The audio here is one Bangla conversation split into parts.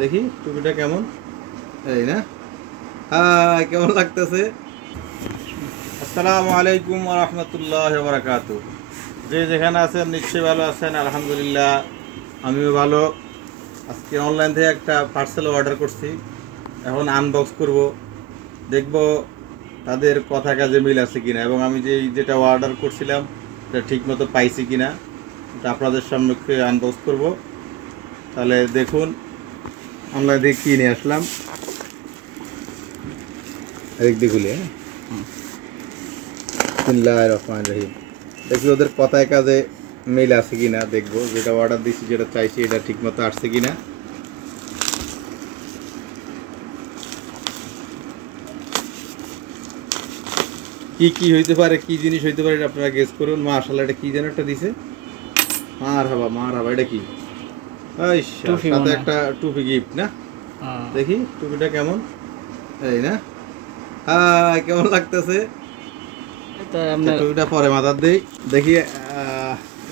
দেখি টুপিটা কেমন, এই না? হাই, কেমন লাগতেছে? আসসালামু আলাইকুম ওয়া রাহমাতুল্লাহি ওয়া বারাকাতুহু। যে যেখানে আছেন নিশ্চয়ই ভালো আছেন, আলহামদুলিল্লাহ আমিও ভালো। আজকে অনলাইন থেকে একটা পার্সেল অর্ডার করছি, এখন আনবক্স করব, দেখব তাদের কথা কাজে মিল আছে কিনা এবং আমি যেটা অর্ডার করছিলাম সেটা ঠিক মতো পাইছি কিনা, এটা আপনাদের সম্মুখে আনবক্স করব। তাহলে দেখুন অনলাইন থেকে কী নিয়ে আসলাম, দেখুলে বিসমিল্লাহির রহমানির রহিম। দেখি ওদের কথায় কাজে মিল আছে কিনা, দেখবো যেটা অর্ডার দিচ্ছি, যেটা চাইছি এটা ঠিক মতো আসছে কিনা। কি কি হইতে পারে, কি জিনিস হইতে পারে এটা আপনারা গেস করুন। মাশাআল্লাহ, এটা কি যেন একটা দিছে, মার হাবা, এটা কি? সাথে একটা টুপি গিফট না? দেখি টুপিটা কেমন, এই না? হাই, কেমন লাগতেছে? টুপিটা পরে মাথার দেই, দেখি।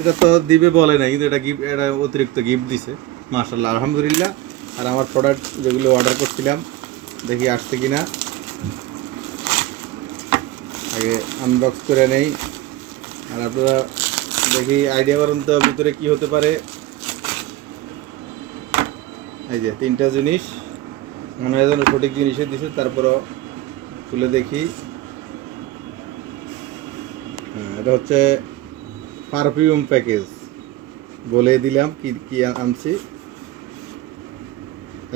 এটা তো দিবে বলে না, কিন্তু এটা গিফট, এটা অতিরিক্ত গিফট দিছে। মাশাআল্লাহ, আলহামদুলিল্লাহ। আর আমার প্রোডাক্ট যেগুলো অর্ডার করছিলাম দেখি আসছে কিনা, আগে আনবক্স করে নেই। আর আপনারা দেখি আইডিয়া করেন তো ভিতরে কি হতে পারে। এই যে তিনটা জিনিস, মনে হয় যেন সঠিক জিনিসই দিছে, তারপরও খুলে দেখি। এটা হচ্ছে পারফিউম প্যাকেজ, বলে দিলাম কি কি আনছি।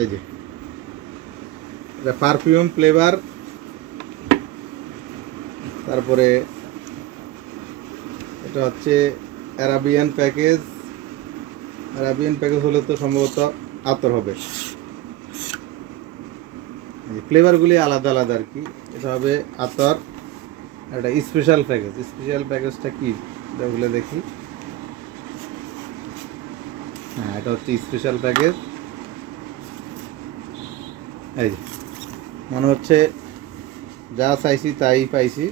এই যে এটা পারফিউম ফ্লেভার, তারপরে এটা হচ্ছে অ্যারাবিয়ান প্যাকেজ। অ্যারাবিয়ান প্যাকেজ হলে তো সম্ভবত আতর হবে, ফ্লেভারগুলি আলাদা আলাদা আর কি। এটা হবে আতর। একটা স্পেশাল প্যাকেজ, স্পেশাল প্যাকেজটা কি এটা বলে দেখি। হ্যাঁ, এটা হচ্ছে স্পেশাল প্যাকেজ। এই যে মনে হচ্ছে যা চাইছি তাই পাইছি।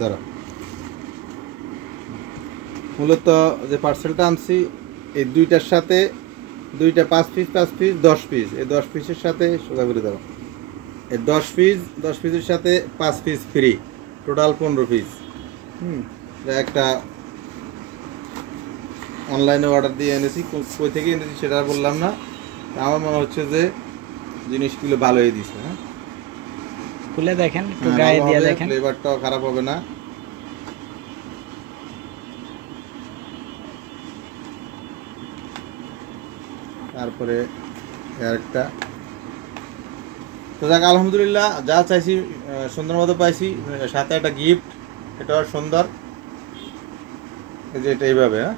ধরো, মূলত যে পার্সেলটা আনছি এই দুইটার সাথে, দুইটা 5 পিস 10 পিস, এই 10 পিসের সাথে সোজা করে ধরো, এই 10 পিসের সাথে 5 পিস ফ্রি, টোটাল 15 পিস। একটা অনলাইনে অর্ডার দিয়ে এনেছি, কই থেকে এনেছি সেটা বললাম না। আমার মনে হচ্ছে যে জিনিসগুলো ভালোই দিছে। হ্যাঁ, খুলে দেখেন, একটু গায়ে দিয়ে দেখেন, ফ্লেভারটাও খারাপ হবে না। তারপরে একটা তো যাক, আলহামদুলিল্লাহ যা চাইছি সুন্দর মতো পাইছি, সাথে একটা গিফট, এটাও সুন্দর। এই যে এটা এইভাবে। হ্যাঁ,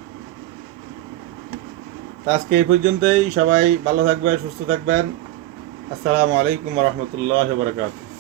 আজকে এই পর্যন্তই। সবাই ভালো থাকবেন, সুস্থ থাকবেন। আসসালামু আলাইকুম ওয়া রাহমাতুল্লাহি ওয়া বারাকাতুহু।